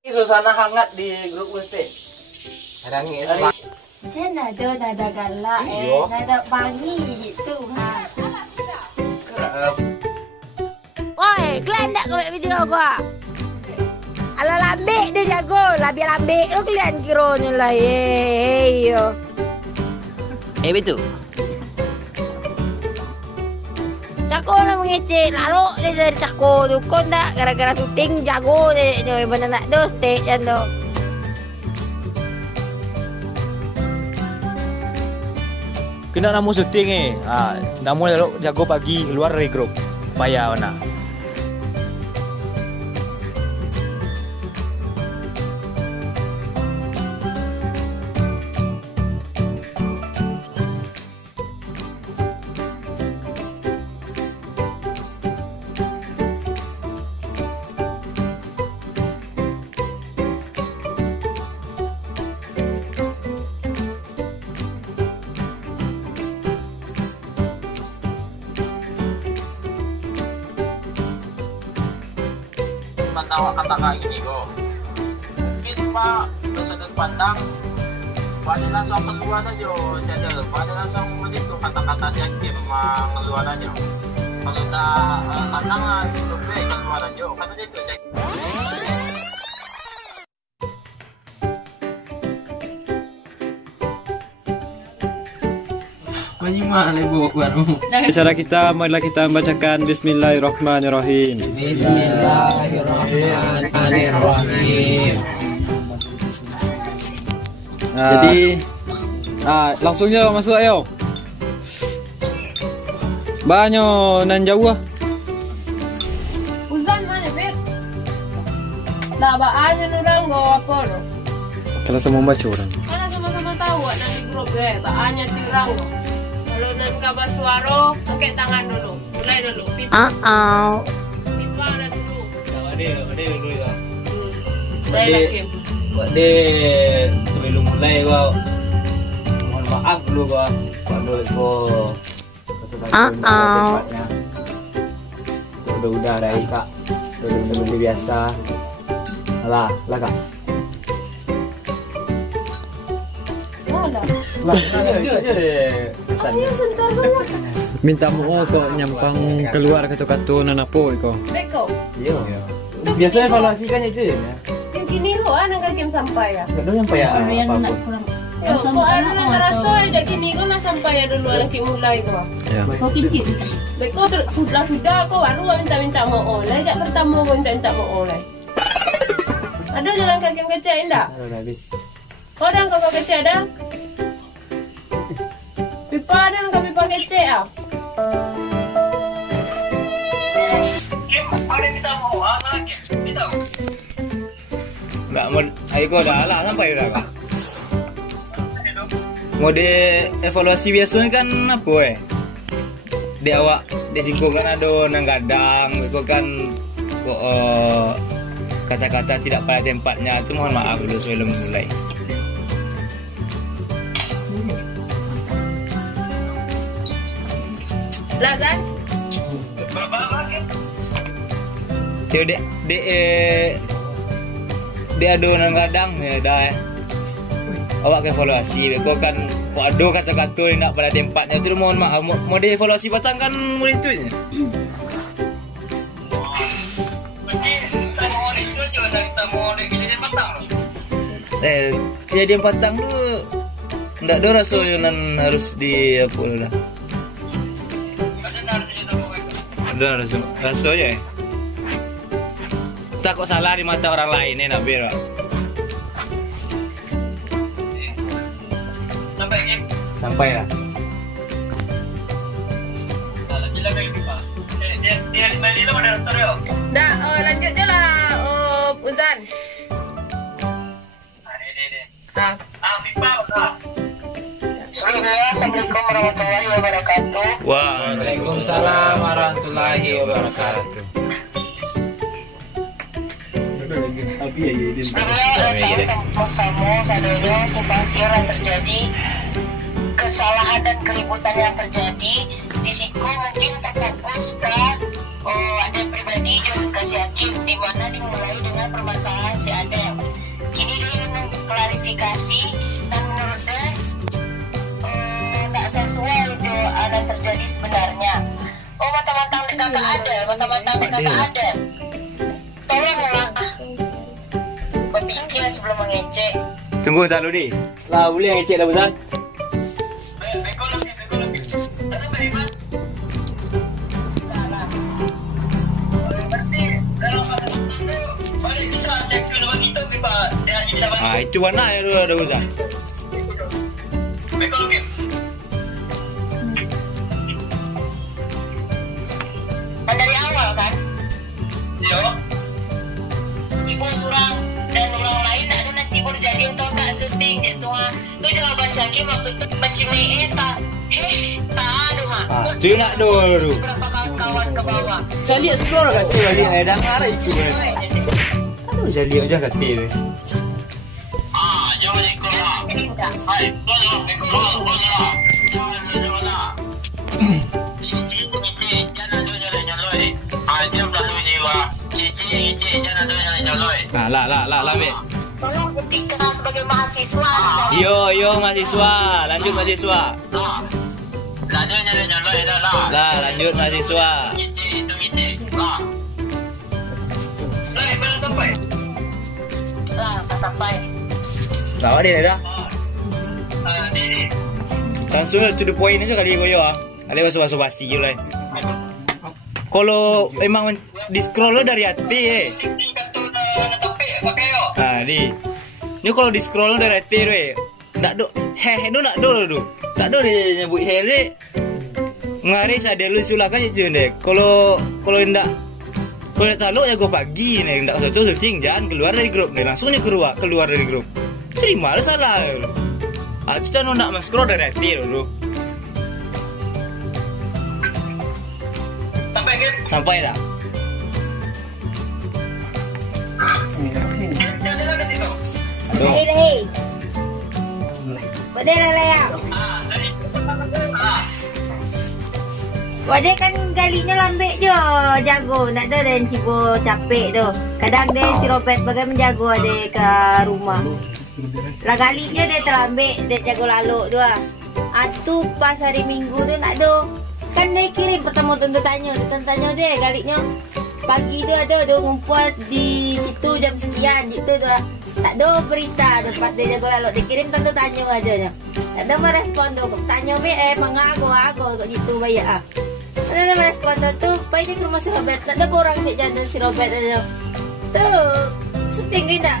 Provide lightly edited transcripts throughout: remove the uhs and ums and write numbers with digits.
Suasana hangat di grup WP. Macam nada galak nada bangi gitu ha. Oi, Glenn tak kau buat video gua. Ala lambik dia jago, labi lambik lu Glenn kiranya lah. Yo. Betul. Cako lah mengecek, lalu dia dari cako tu kau tak gara-gara syuting jago dia benar nak dos stage kan tu. Kena namu syuting namu lalu jago pagi keluar dari grup. Payah mana. Tawa kata kayak gini kok. Kita dari sudut pandang pada langsung keluar aja, jadi pada langsung begitu kata-kata dia keluar aja. Kalau dah sandangan itu keluar aja, kata dia itu. Acara kita, marilah kita membacakan Bismillahirrahmanirrahim. Bismillahirrahmanirrahim. Jadi, langsungnya masuk ayo. Banyak nan jauh Uzan mana Fir? Dah baannya orang go apa lo? Kalau semua baca orang. Mana sama-sama tahu nanti grup baannya tirang lo. Kalau nanti kabar suara, pakai tangan dulu. Mulai dulu. Pipa dah dulu. Ada dulu ya. Mulai lagi. Dia sebelum mulai gua mohon maaf dulu gua. Udah dari kak. Udah seperti biasa. Lah kak. Minta mau kok nyampang keluar kata-kata nanapo iko. Beko. Iya. Biasanya evaluasi kan itu ya. Yang kini kok anak game sampai ya. Kadang sampai ya apa. Kok anak ngerasa aja kini kok nak sampai ya dulu lagi mulai kok. Ya. Kok kincit. Beko sudah kok baru minta mau oleh. Jak pertama kok minta mau oleh. Ada jalan kaki kecil enggak? Udah habis. Orang kau kecil ada? Pipa ada nggak pipa kecil ah? Enggak mau, ayo udah ala sampai udah kak. Mau di evaluasi biasanya kan apa di awak di singkong kan ada nang gadang itu kan kok kata-kata tidak pada tempatnya itu mohon maaf dulu sebelum mulai. Lazan? Dia ada nang gadang ya dah. Awak evaluasi, kau kan ada kata-kata yang nak pada tempatnya tu mohon maaf. Mau dievaluasi batang kan mulai tu je. Kejadian patang tu ndak ada rasa yang harus di apa dah. Ada rasa je. Tak kok salah di mata orang lain ni nak biar. Sampai lah. Dia balik lu ada doktor yo. Dah lanjut je lah Uzan. Pipa dah. Assalamualaikum warahmatullahi wabarakatuh. Waalaikumsalam warahmatullahi wabarakatuh. Sebenarnya sama-sama sadanya simpang siur yang terjadi, kesalahan dan keributan yang terjadi di siku mungkin terfokus ke ada pribadi Jos Kasih Hakim, di mana dimulai dengan permasalahan si ada yang klarifikasi dan menurut dia tak sesuai jo yang terjadi sebenarnya. Oh mata-matang dek kakak ada. Tolonglah berpikir sebelum mengecek. Tunggu bentar dulu, Di. Lah, boleh ngecek dah besar. Beko lagi. Ada beriman? Berarti kalau balik bisa cek dulu begitu Pak. Dia bisa bantu. Ah, itu mana yang ada besar? Beko lagi. Dan dari awal kan, Yo. ibu surang dan orang lain tak ada nanti baru jadi atau tak syuting gitu ha. Tu jawaban Syakir waktu tu mencimai tak aduh ha. Ah, tu nak dulu. Berapa kawan-kawan ke bawah. Saya lihat scroll kat tu balik dah marah isu. Aduh, saya lihat je kat tu. Jangan ikut lah. Tidak. Hai, boleh lah. Jangan lah. Cici, jangan ada nyoloi. Dia melalui jiwa. Cici, jangan ada nyoloi. Ah, lah, Mek. Tolong buktikan sebagai mahasiswa. Yo, mahasiswa. Lanjut mahasiswa. Lah, dia nyoloi dah lah. Lah, lanjut mahasiswa. Itu. Lah. Lah, mana sampai? Lah, tak sampai. Lawak dia dah. Ni. Langsung to the point aja kali goyo ah. Ada basa-basi je lah. Kalau emang di scroll lo dari hati di. Ni kalau di scroll lo dari hati nak do nak do. Tak do dia nyebut he ngaris ada lu sulakan je deh. Kalau ndak taluk ya gua pagi nih ndak usah searching jangan keluar dari grup nih langsungnya keluar dari grup. Terima salah. Itu kan nak scroll dari hati dulu. Sampai dah. Hei. Berdiri lah ya. Wadah kan galinya lambek je, jago. Nak ada dan cibo capek tu. Kadang dia si Robert bagai menjago ada ke rumah. Lah galinya dia terlambek, dia jago lalu tu lah. Atu pas hari Minggu tu nak ada. Kan dia kirim pertama tentu tanya dia galiknya pagi tu ada ngumpul di situ jam sekian gitu tu. Tak ada berita tu pas dia jago lalu dia kirim tentu tanya aja nya. Tak ada merespon tu. Tanya be mengago kok gitu baik ah. Ada merespon tu baik ke rumah si Robert. Tak ada orang cek jantan si Robert aja. Tu setinggi tak.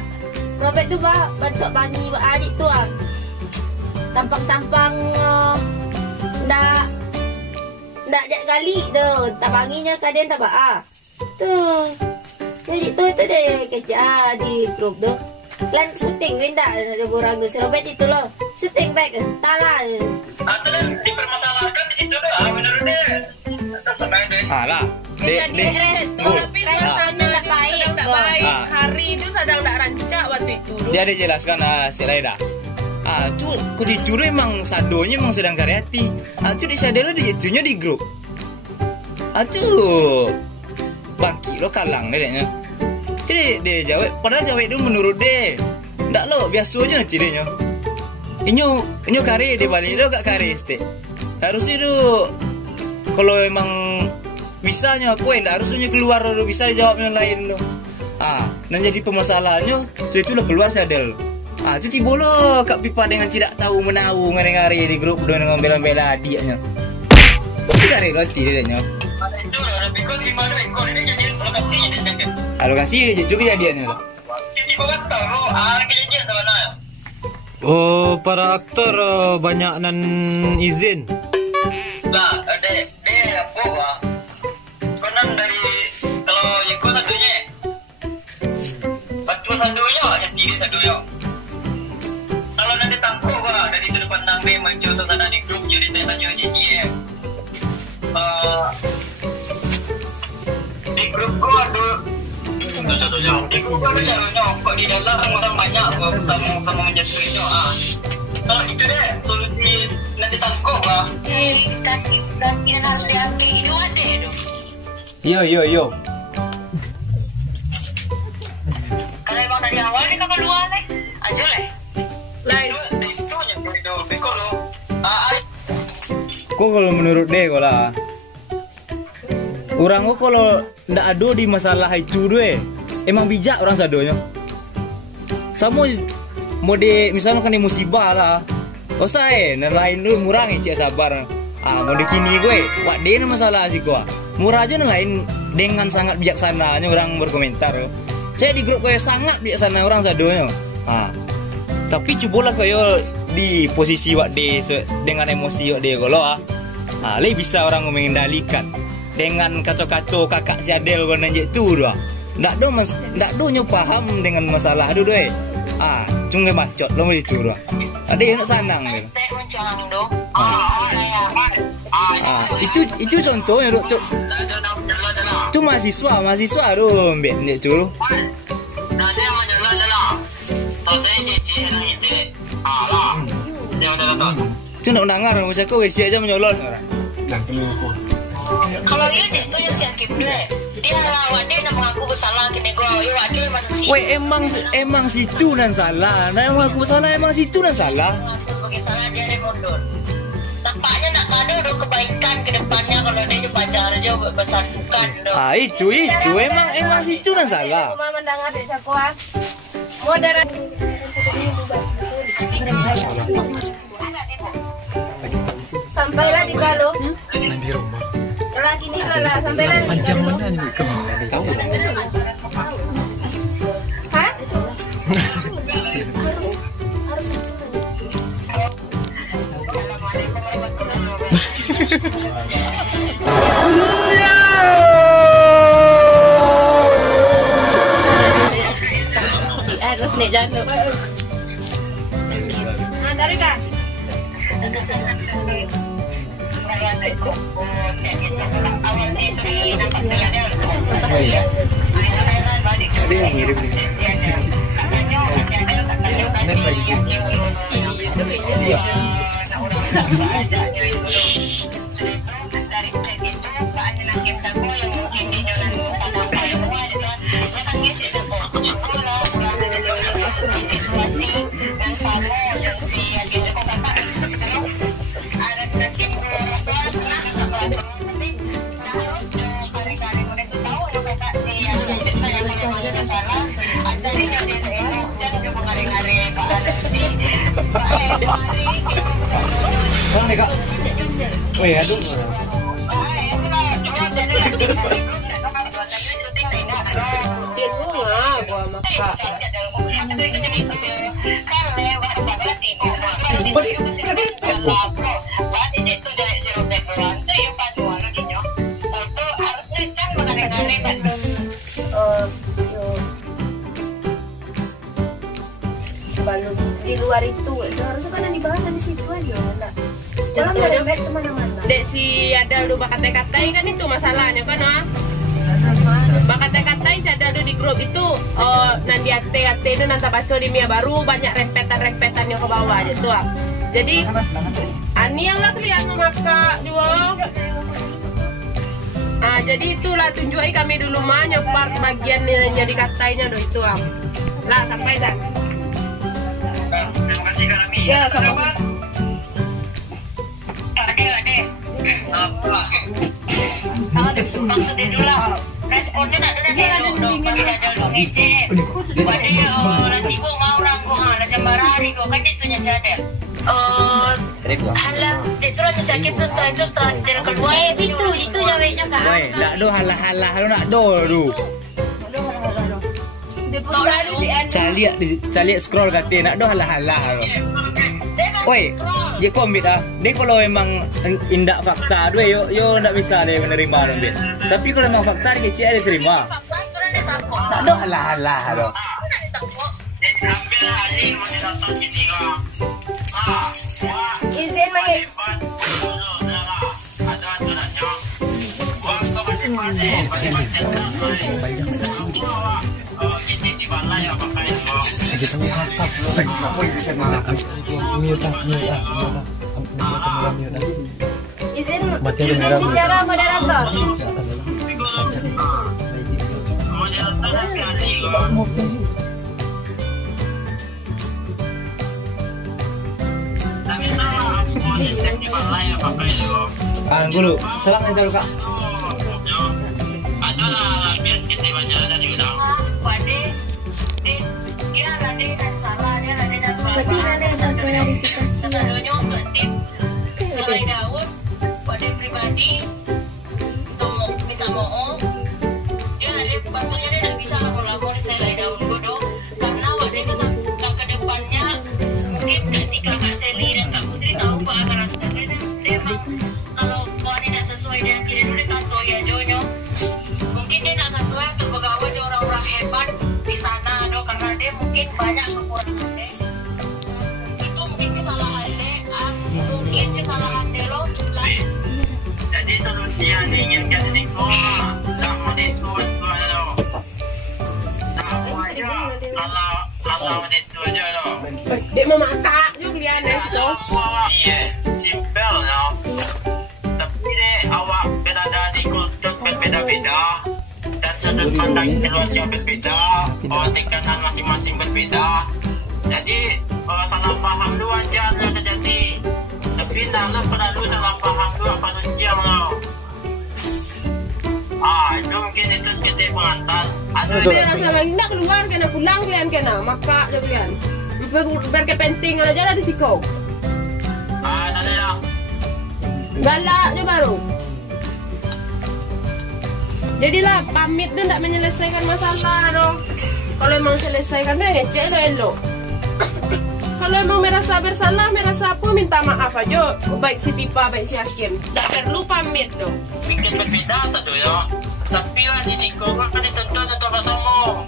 Robert tu bantu bangi adik tu ah. Tampang-tampang ndak jak gali tu. Tak banginya kadang tak ba. Tu. Jadi tu dia kecah di grup tu. Lan syuting winda ada orang tu si Robert itu loh. Syuting baik talah. Atau dan dipermasalahkan di situ dah menurut dia. Sampai dia. Lah. Tapi suasana tak baik. Hari itu sedang tak rancak waktu itu. Dia ada jelaskan si Raida. Tu kudu emang sadonya emang sedang karyati. Tu disadar dia itunya di grup. Tu bangki lo kalang dia. Jadi dia jawab, padahal jawab itu menurut dia. Ndak lo biasa aja nanti dia. Inyo kare dia balik lo gak kare stek. Harusnya tu kalau emang bisanya apa ndak harusnya keluar lo bisa jawab yang lain lo. Dan jadi permasalahannya itu lo keluar sadel. Cuci bola Kak Pipa dengan tidak tahu menahu ngari-ngari di grup dengan bela-bela adiknya. Itu kare roti dia nya. Itu lah because gimana kau ini jadi lokasi dia. Alokasi juga kejadiannya lah. Cici kau kan tahu kejadian tu mana? Oh, para aktor banyak nan izin. Lah, dia apa wah? Konon dari kalau yang kau satunya, batu satunya, yang tiga satunya. Kalau nanti tangkap wah dari sudut pandang dia muncul suasana di grup jadi tanya Cici di grup gua ada satu-satunya. Di grup gua ada kok di dalam orang banyak sama menjatuhinya. Kalau itu deh solusi nanti tangkap wah. Kaki harus diambil itu ada tu. Yo. Kalau emang dari awal ni kau keluar ni, aja leh. Kok kalau menurut deh lah. Orang kok kalau ndak ada di masalah itu deh. Emang bijak orang sadonya. Sama mode misalnya kan di musibah lah. Usah nelayan dulu murah cik sabar. Mau kini gue, wak dia masalah sih gua. Murah aja nelayan dengan sangat bijaksananya orang berkomentar. Saya di grup gue sangat bijaksana orang sadonya. Tapi cobalah kayak di posisi wak dia dengan emosi wak dia kalau lebih bisa orang mengendalikan dengan kacau-kacau kakak si Adel kau nanti tu dah. Ndak do nyo paham dengan masalah tu deh. Cuma bacot lo mau dicurah. Ada yang nak sanang gitu. Itu contohnya dok. Itu mahasiswa tu ambek ni curu. Cuma nak dengar macam kau isi aja menyolot. Kalau dia tu yang siakim dia lawak dia nak mengaku bersalah kena gua dia manusia. Weh emang situ nan salah. Nak mengaku bersalah emang situ nan salah. Sebagai salah dia mundur. Nampaknya nak kado do kebaikan ke depannya kalau dia pacar aja bersatukan do. Itu emang situ nan salah. Cuma mendengar dek sakwa. Moderat. Sampailah di Galuh. Di rumah. Kalau gini kalau sampailah di Panjang Galuh. mana nih? Tahu. Hah? Harus nih jangan. Dari kan? Ada yang ngirim nih. Bang nih kak. Wih aduh. Din bunga gua makan. Sebelum di luar itu, harusnya kan dibahas di situ aja, enggak. Jangan merembet kemana-mana. Dek si ada lu kata-katai kan itu masalahnya kan kata-katai si ada di grup itu nanti ate itu nanti baca di Mia baru banyak rempetan yang ke bawah aja tuh. Jadi ani yang lah kelihatan memaksa di bawah. Jadi itulah tunjuki kami dulu mah part bagian yang jadi katanya do itu lah sampai dah. Terima kasih Kak Ami. Ya sama. Maksudnya dulu lah responnya tak ada dong pasti ada lu ngece pada nanti gua mau orang gua lah jambara hari gua kan itunya si Adel halah itu aja sakit terus setelah dia keluar Itu jawabnya kak. Weh, nak do halah lu nak do lu. Cari scroll kata nak do halah lu. Woi, dia komit dia kalau memang indak fakta tu yo ndak bisa dia menerima ambit. Tapi kalau memang fakta dia cik dia terima. Tak ada halah tu. Izin mangit. Izin bicara moderator. Tapi sama sistem di balai pakai dulu. Salam yang dulu kak. Ada lah, biar kita baca dari ulang. Pade, dia ada dan salah, dia ada dan Berarti ada yang klarifikasi. kesaduanya untuk tim selai daun, pade pribadi, untuk minta mohon. Dia ada patutnya dia tak bisa lama-lama di selai daun bodoh, karena waktu ke depannya mungkin ketika Kak Sally dan Kak Putri tahu Pak akan rasakan dia memang kalau Puan tidak sesuai dengan diri dia kata ya Jonyo. Mungkin dia tak sesuai untuk bergaul dengan orang-orang hebat di sana do, karena dia mungkin banyak kekurangan dia. Itu mungkin kesalahan dia, mungkin kesalahan dia lo lah. Jadi solusi yang diinginkan di Siko tak mau dituan lo. Tak mau aja kalau itu aja lo. Dek memasak juga kalian ya situ. Iya, simpel lo. Tapi deh awak berada di kultur berbeda-beda dan sudut pandang situasi yang berbeda, tekanan masing-masing berbeda. Jadi salah paham lu aja yang terjadi. Tapi lo perlu salah paham lu apa ujian lo. Itu mungkin itu kita pengantar. Tapi rasa bang nak keluar kena pulang kalian kena maka je kalian. Berkepentingan aja lah di Siko. Ada ya. Galak je baru. Jadilah pamit tu tak menyelesaikan masalah dong. Kalau emang selesaikan dah ngecek dah elok. Kalau emang merasa bersalah, merasa apa minta maaf aja. Baik si Pipa, baik si Hakim. Tak perlu pamit tu. Bikin berbeda tak tu ya. Tapi lah di Siko kan dituntut untuk bersama.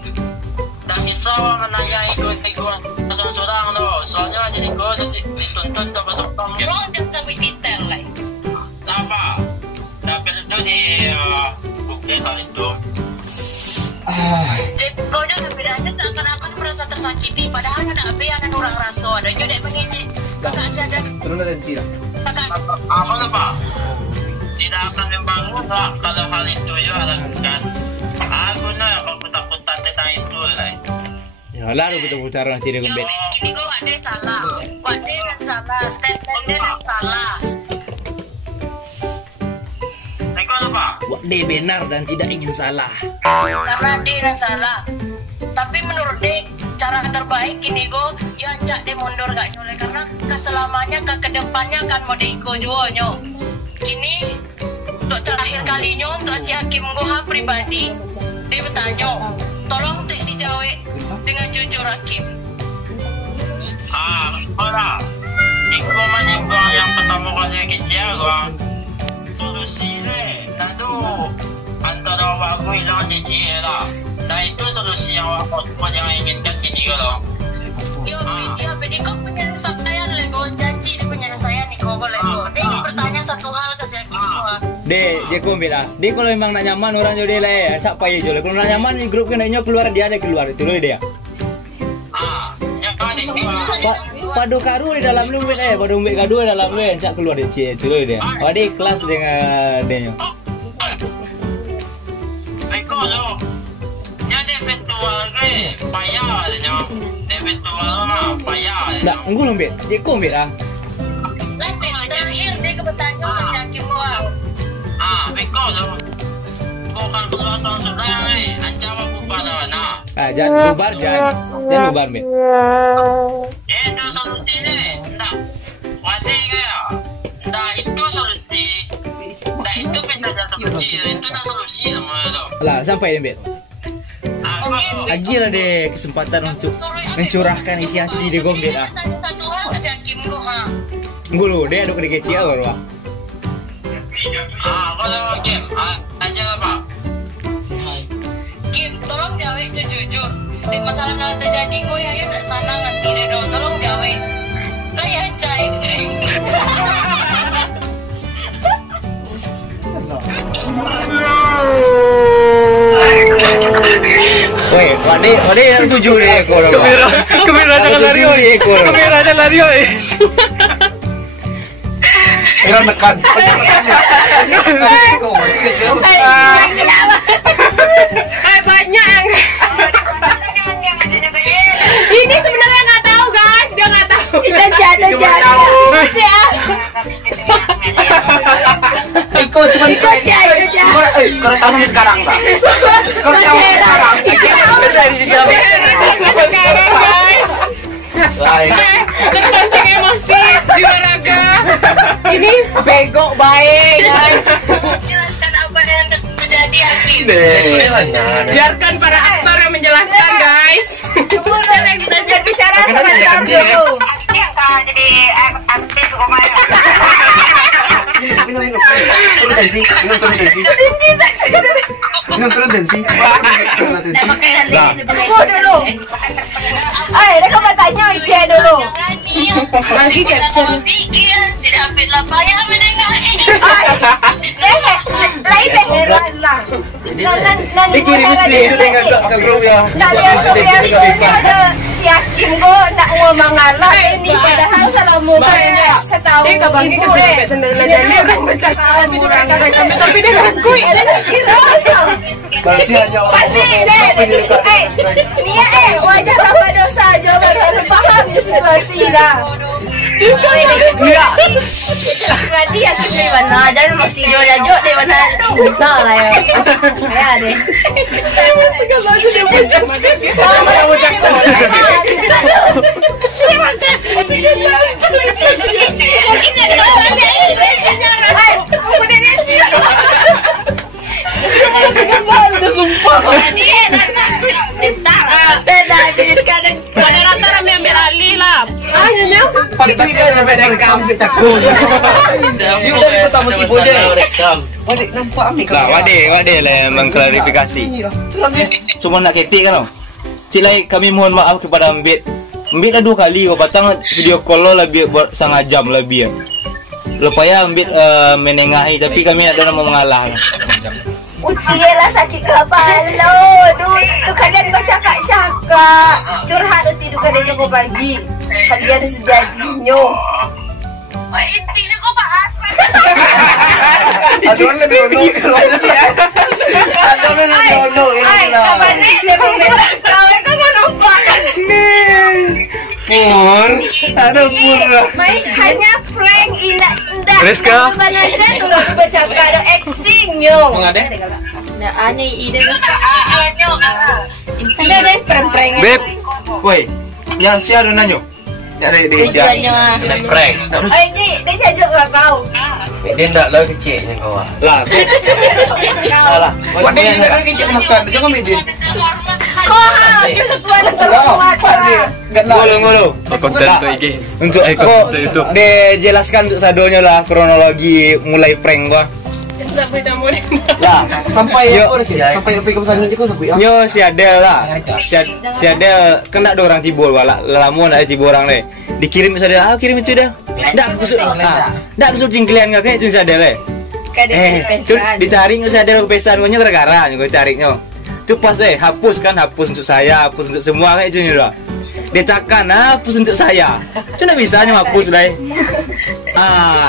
Tak bisa menangga ikut-ikutan seorang-seorang tu. Soalnya di Siko dituntut untuk bersama. Orang tak sampai detail lah. Apa? Tak perlu di bukti hal itu. Jadi kalau dia bedanya tak kenapa merasa tersakiti. Padahal ada apa yang orang rasa. Ada juga mengejek. Kakak saya ada. Kakak. Apa tu Pak? Tidak akan membangun tak kalau hal itu ya lakukan. Aku nak putar-putar tentang itu lah. Ya lalu putar-putar nanti dia gembet. Ini kau ada salah. Ada yang salah. Statement dia yang salah. Tengok Pak. Dia benar dan tidak ingin salah. Karena dia yang salah. Tapi menurut dia cara terbaik ini go ya cak dia mundur gak nyoleh karena keselamanya ke depannya kan mau diiko juga nyo. Kini untuk terakhir kalinya untuk si Hakim Goha pribadi dia bertanya tolong tak dijawab dengan jujur Hakim. Orang Iko menyinggung yang pertama kali kecil gua. Solusi ni lalu antara aku hilang di Cie lah. Nah itu solusi yang aku yang inginkan kini kalau. Ya, bedi kau penyelesaian lego janji di penyelesaian ni kau boleh go. Dia ingin bertanya satu hal ke si Hakim Goha. Dia kumpul lah. Dia kalau memang nak nyaman orang jodoh lah. Cak payah jodoh. Kalau nak nyaman di grup kena keluar dia ada keluar itu loh dia. Yang keluar. Padu karu di dalam lu umbit padu umbit kadu di dalam lu cak keluar dia itu loh dia. Ada kelas dengan dia. Iko lo. Jadi virtual ke payah dia. Dia virtual mah payah. Tak, enggul umbit. Dia kumpul lah. Nanti terakhir dia ke bertanya ke si Hakim Goha. Iko lo. Bukan keluar tahun sekarang ni. Ancaman bubar dah mana. Jangan bubar jangan bubar bet. Itu solusi ni. Tak. Wadi ke? Tak itu solusi. Tak itu benda jatuh kecil. Itu tak solusi semua tu. Lah sampai dia bet. Lagi lah deh kesempatan untuk mencurahkan isi hati dia gombet lah. Satu hal ke si Hakim Goha. Gulu dia aduk dia kecil baru lah. Kalau game, aja apa? Kim, tolong jawab jujur. Di masalah yang terjadi kau ya nak sana nanti deh dong. Tolong jawab. Lah ya cai. Woi, wadi yang tujuh ni ekor. Kamera jangan lari oi ekor. Kamera jangan lari oi. Kira nekan. Banyak yang ini sebenarnya nggak tahu guys, dia nggak tahu. Kita jadi. Kau tahu sampai sekarang tak? Kau tahu sekarang? Saya di sini habis. Sekarang guys. Terpancing emosi di Waraga. Ini bego baik guys. Jelaskan apa yang terjadi Hakim. Biarkan para aktor yang menjelaskan guys. Saya bisa bicara sama kamu dulu. Yang tak jadi artis Romaya. Tunggu dulu. Kau bertanya saya dulu. Lagi caption. Sudah ambil lah payah menengahi. Lain heran lah. Dikirim ke grup ya. Si Hakim kok nak ngomong ngalah ini padahal selama setahun ibu Tapi dia ngakui. Berarti hanya orang Nia wajah tanpa dosa coba harus paham situasi dah. Berarti Hakim dari mana dan masih jauh-jauh dari mana tahu lah ya. Ya deh. Pada rata rame ambil alih lah. Pantui kan sampai rekam si takut. Dia dari pertama tipu dia. Wadik nampak ambil Lah, wade lah yang mengklarifikasi. Cuma nak ketik kan? Cik lai kami mohon maaf kepada Mbit. Mbit dah 2 kali kau patang video call lo lebih buat 1/2 jam lebih. Lepas ya Mbit menengahi tapi kami ada nama mengalah. Utialah sakit kepala. Tu kalian bercakap-cakap. Curhat uti tu kalian cukup pagi. Kalian ada sejadinya. Ini kau bahas. Aduan lebih dulu. Aduan lebih dulu. Kau balik dia mengenal kau. Kau mau nampak kan? Pur, ada pur lah. Main hanya prank indah. Rizka? Sebenarnya tu dah bercakap ada acting yo. Mengade? Nah, aneh ide dah. Ini Ada prank-prank. Beb, woi, yang si ada nanyo. Ada di Tujuannya. Prank. Dia jajuk lah kau. Dia ndak lah kecil ni kau. Lah, Alah. Wadik ni ada kecil makan. Jangan media. Kau dia ketua dah terkuat. ngolo. Konten tu IG. Untuk konten YouTube. dia jelaskan untuk sadonya lah kronologi mulai prank gua. Tak boleh tamu ni. Lah, Sampai sampai pergi ke pesantren je kau sampai. nyo si Adel lah. Si Adel kena ada orang tibur wala. Lama nak tibur orang le. Dikirim ke Adel. Kirim itu dah. Ndak kusuk. Ndak kusuk jingklian enggak kayak si Adel le. Tu ditarik ke Adel ke pesan gua gara-gara gua tariknya. Tu pas hapus untuk saya, hapus untuk semua kayak itu dah. Dia takkan hapus untuk saya. Tu nak bisanya hapus dah.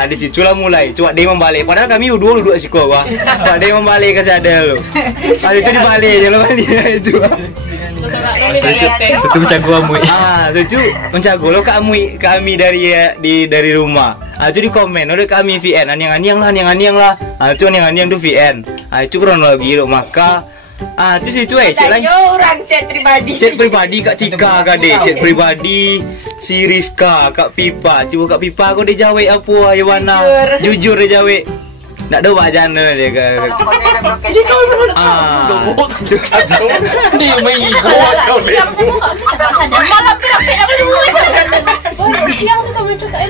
Di situlah mulai. Cuma dia membalik. Padahal kami dua siko gua. Cuma dia membalik ke Adel lu. Itu dibalik je lah itu. Betul macam gua amui. Itu mencago lo kami dari rumah. Itu di komen oleh kami VN anyang lah. Itu anyang tu VN. Itu kronologi lo maka itu situ cek lain. Orang chat pribadi. Kak Tika kade, chat pribadi si Rizka, Kak Pipa. Cuba Kak Pipa kau dia jawab apa ya mana? Jujur dia jawab. Tak ada wajana dia ke. Dia main kau kau ni. Malam berapa dulu. Siang tu kami cakap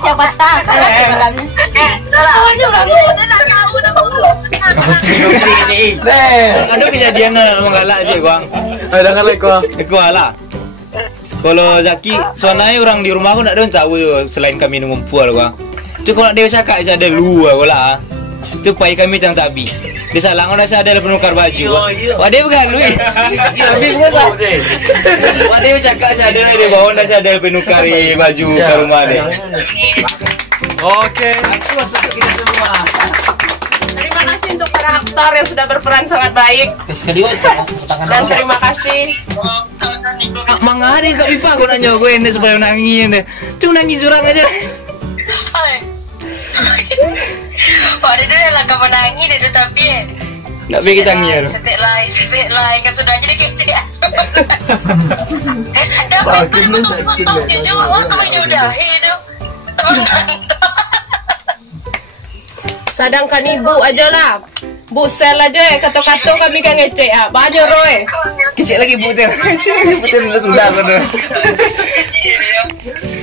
siapa tak malamnya. Kawan orang tu nak tahu dah dulu. Ada kejadian menggalak je gua. Ada kalau Gua lah. Kalau Zaki, soalnya orang di rumah aku nak ada tahu selain kami ngumpul gua. Tu kalau dia cakap saya ada lu aku lah. Tu pai kami tang tabi. Dia salah kau dah ada penukar baju. Wah dia bergalui. Tapi gua tak. Wah dia cakap saya ada dia bawa dah ada penukar baju ke rumah dia. Okey. Itu masuk kita semua. Terima kasih untuk para aktor yang sudah berperan sangat baik. Dan terima kasih. Mangari Kak Pipa kau nanya gue ini supaya nangis ni. Cuma nangis orang aja. Wah, dia dulu langkah menangi dia dulu tapi Nak pergi tangian. Setek lain kan sudah jadi kecil aja. Dapat pun potong-potong dia juga. Oh, kau ini udah hidup. Sedangkan ibu aja lah. Bu sel aja kata-kata kami kan ngecek ah. Banyak Roy. Kecil lagi butir. Kecil lagi butir sudah benar.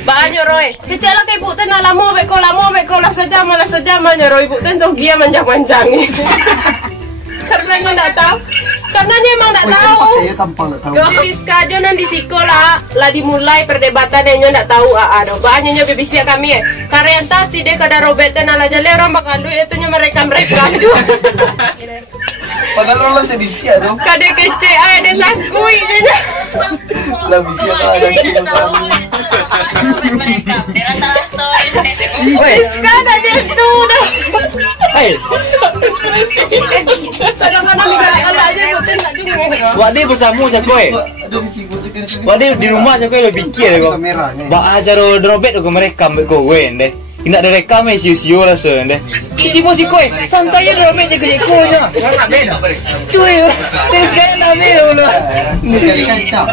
Banyak Roy. Kecek lah ibu tu nak lama beko lah sejam aja Roy. Ibu tu tu dia manjang-manjangi. Karena dia tak tahu. Karena dia memang tak tahu. Yo Rizka aja nanti sekolah lah dimulai perdebatan dia tak tahu ada. Banyaknya bebisi kami Karena yang tadi dia kada robet dan ala jale orang bakalu itu nya mereka juga. Padahal orang bisa disia dong. Kada kecek dia sakui dia. Lah bisa ada yang Mereka, dia rata-rata. Rizka dah jatuh dah. Hai. Kadang-kadang digala-gala aja betul nak juga. Wak dia bersama Cakoi. Wak dia di rumah Cakoi lo fikir kau. Bak ajar drobet ke mereka kau wen deh. Tidak ada rekam siu-siu rasa deh. Kici mo si koi. Santai ya drobet je ke nya. Nak beda. Tu ya. Terus kaya nak beda pula. Jadi kancap.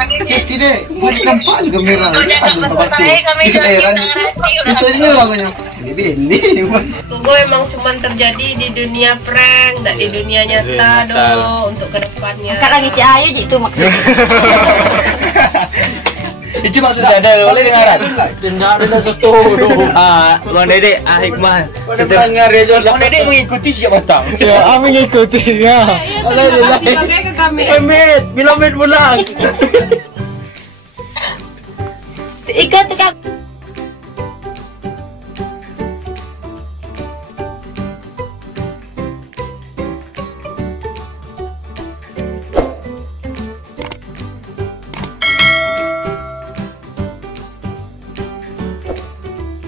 Tidak, boleh nampak juga merah. Kau jangan bersantai kami jangan Misalnya orangnya. Ini. Gue emang cuma terjadi di dunia prank, tak di dunia nyata doh untuk kedepannya. Angkat lagi cik ayu je itu maksudnya. Itu maksud saya ada boleh dengaran. Tidak ada satu doh. Bang Dedek, hikmah. Kita dengar dia jual. Bang Dedek mengikuti siap batang. Ya, mengikuti ya. Alhamdulillah. Sebagai ke kami. Met, bila met pulang. Ikat tukang